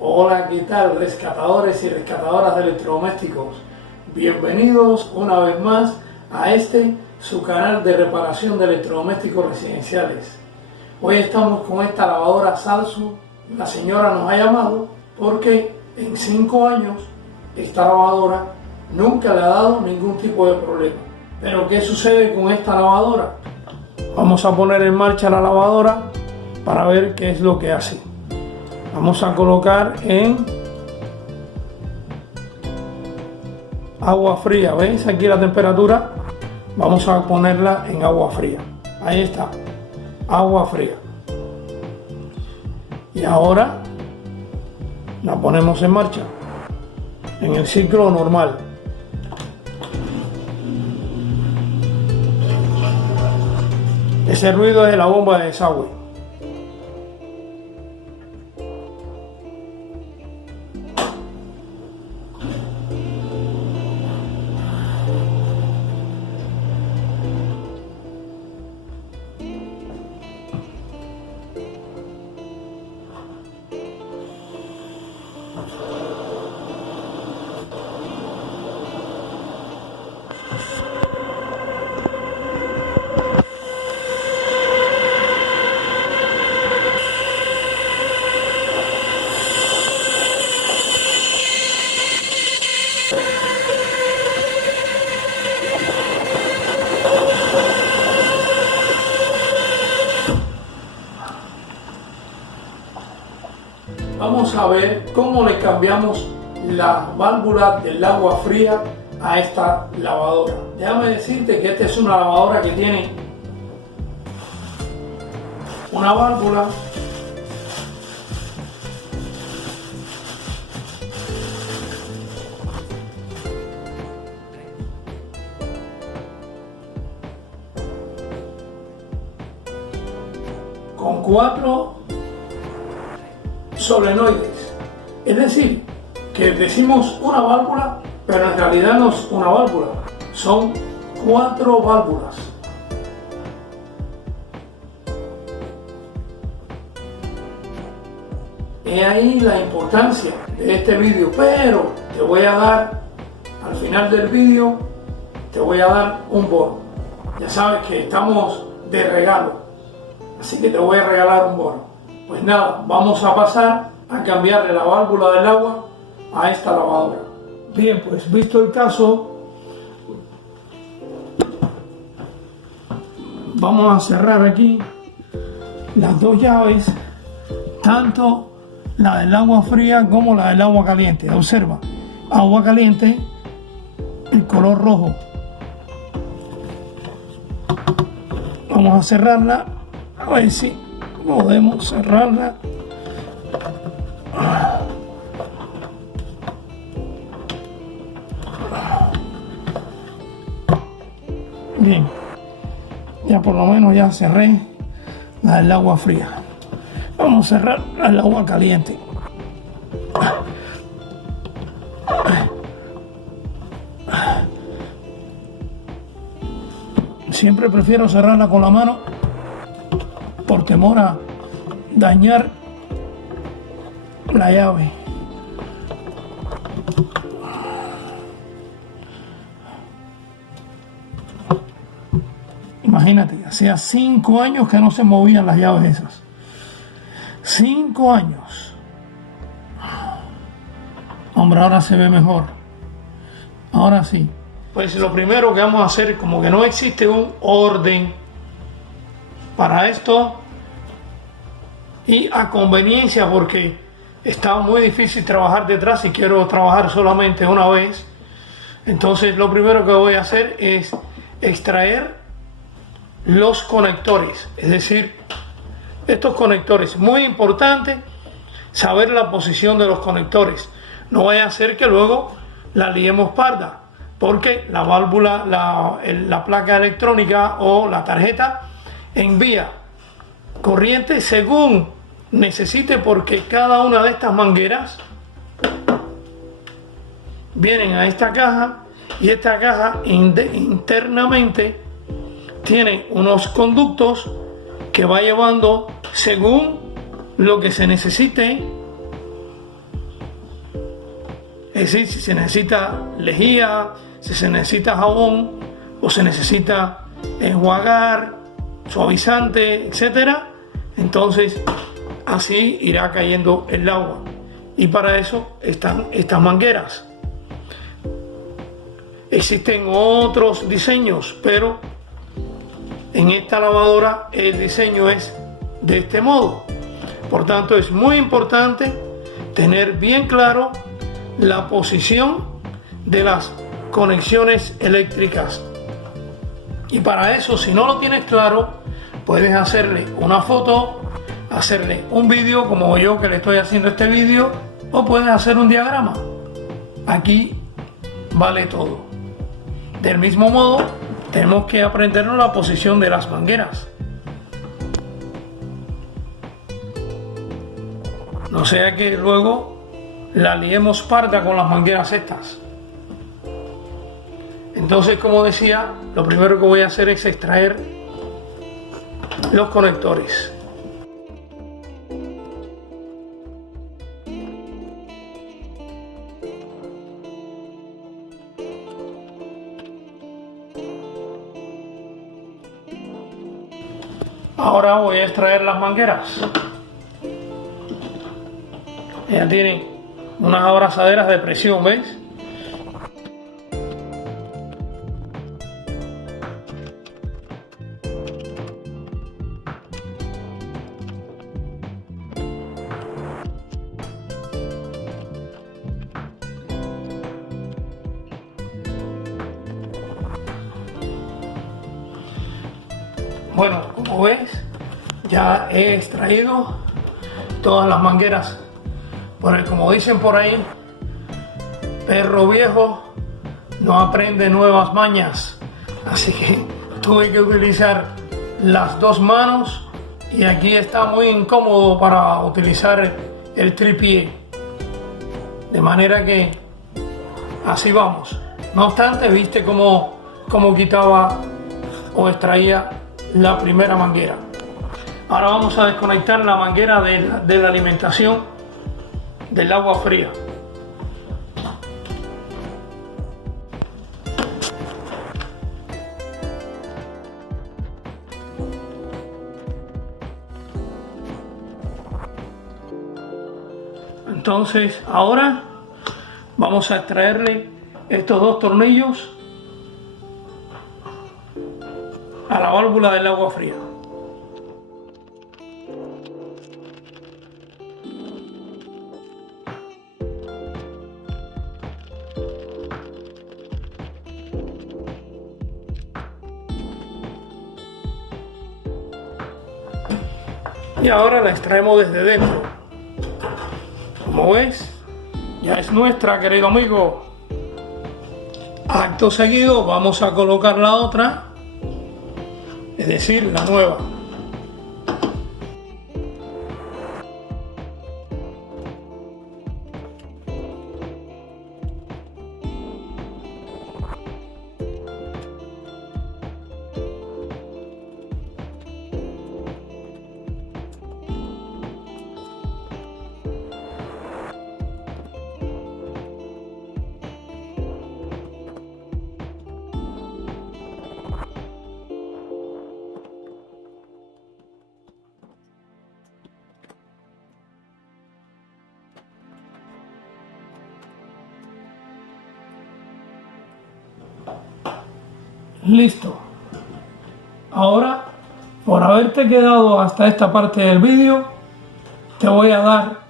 Hola, ¿qué tal, rescatadores y rescatadoras de electrodomésticos? Bienvenidos una vez más a su canal de reparación de electrodomésticos residenciales. Hoy estamos con esta lavadora Salso. La señora nos ha llamado porque en 5 años esta lavadora nunca le ha dado ningún tipo de problema. Pero ¿qué sucede con esta lavadora? Vamos a poner en marcha la lavadora para ver qué es lo que hace. Vamos a colocar en agua fría. ¿Veis aquí la temperatura? Vamos a ponerla en agua fría. Ahí está, agua fría. Y ahora la ponemos en marcha en el ciclo normal. Ese ruido es de la bomba de desagüe. Vamos a ver cómo le cambiamos la válvula del agua fría a esta lavadora. Déjame decirte que esta es una lavadora que tiene una válvula con 4 solenoides, es decir, que decimos una válvula, pero en realidad no es una válvula, son 4 válvulas. He ahí la importancia de este vídeo, pero te voy a dar, al final del vídeo, te voy a dar un bono. Ya sabes que estamos de regalo, así que te voy a regalar un bono. Pues nada, vamos a pasar a cambiarle la válvula del agua a esta lavadora. Bien, pues visto el caso, vamos a cerrar aquí las 2 llaves, tanto la del agua fría como la del agua caliente. Observa, agua caliente, el color rojo. Vamos a cerrarla, a ver si podemos cerrarla. Bien, ya por lo menos ya cerré la del agua fría. Vamos a cerrar el agua caliente. Siempre prefiero cerrarla con la mano por temor a dañar la llave. Imagínate, hacía 5 años que no se movían las llaves esas. 5 años. Hombre, ahora se ve mejor. Ahora sí. Pues lo primero que vamos a hacer, como que no existe un orden para esto y a conveniencia, porque está muy difícil trabajar detrás y quiero trabajar solamente una vez. Entonces lo primero que voy a hacer es extraer los conectores, es decir, estos conectores. Muy importante saber la posición de los conectores, no vaya a ser que luego la liemos parda, porque la válvula, la placa electrónica o la tarjeta envía corriente según necesite, porque cada una de estas mangueras vienen a esta caja y esta caja internamente tiene unos conductos que va llevando según lo que se necesite Es decir, si se necesita lejía, si se necesita jabón o se necesita enjuagar, suavizante, etcétera, entonces así irá cayendo el agua. Y para eso están estas mangueras. Existen otros diseños, pero en esta lavadora el diseño es de este modo. Por tanto, es muy importante tener bien claro la posición de las conexiones eléctricas. Y para eso, si no lo tienes claro, puedes hacerle una foto, hacerle un vídeo como yo que le estoy haciendo este vídeo, o puedes hacer un diagrama. Aquí vale todo. Del mismo modo, tenemos que aprendernos la posición de las mangueras. No sea que luego la liemos parda con las mangueras estas. Entonces, como decía, lo primero que voy a hacer es extraer los conectores. Ahora voy a extraer las mangueras. Ya tienen unas abrazaderas de presión, ¿veis? Bueno, como ves, ya he extraído todas las mangueras. Porque como dicen por ahí, perro viejo no aprende nuevas mañas. Así que tuve que utilizar las dos manos y aquí está muy incómodo para utilizar el tripié. De manera que así vamos. No obstante, viste cómo quitaba o extraía la primera manguera. Ahora vamos a desconectar la manguera de la alimentación del agua fría. Entonces ahora vamos a extraerle estos dos tornillos a la válvula del agua fría. Y ahora la extraemos desde dentro. Como ves, ya es nuestra, querido amigo. Acto seguido vamos a colocar la otra, es decir, la nueva. Listo. Ahora, por haberte quedado hasta esta parte del vídeo, te voy a dar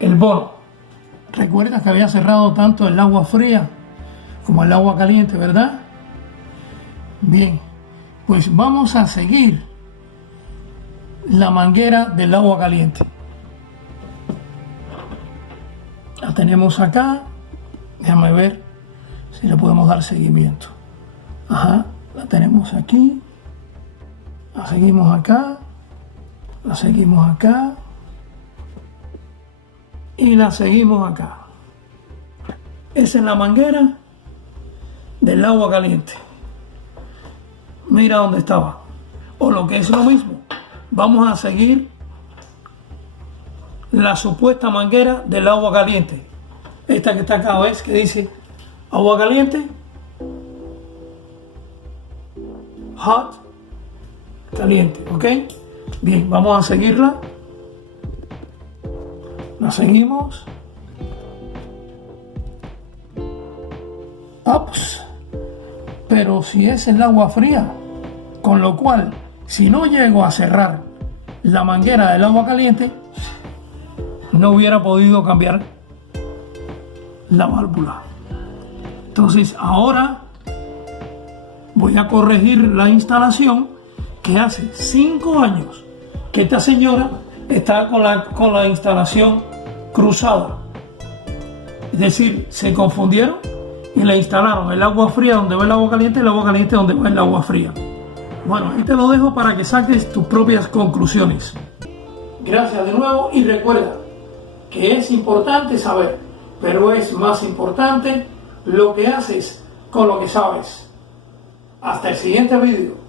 el bono. ¿Recuerdas que había cerrado tanto el agua fría como el agua caliente, verdad? Bien, pues vamos a seguir la manguera del agua caliente. La tenemos acá. Déjame ver si le podemos dar seguimiento. Ajá, la tenemos aquí, la seguimos acá, la seguimos acá y la seguimos acá. Esa es la manguera del agua caliente. Mira dónde estaba. O lo que es lo mismo, vamos a seguir la supuesta manguera del agua caliente. esta que está acá, ¿ves? Que dice agua caliente, hot, caliente, ¿ok? Bien, vamos a seguirla. La seguimos. Ups. Pero si es el agua fría, con lo cual, si no llego a cerrar la manguera del agua caliente, no hubiera podido cambiar la válvula. Entonces ahora voy a corregir la instalación, que hace 5 años que esta señora está con la instalación cruzada. Es decir, se confundieron y le instalaron el agua fría donde va el agua caliente y el agua caliente donde va el agua fría. Bueno, ahí te lo dejo para que saques tus propias conclusiones. Gracias de nuevo y recuerda que es importante saber, pero es más importante lo que haces con lo que sabes. Hasta el siguiente vídeo.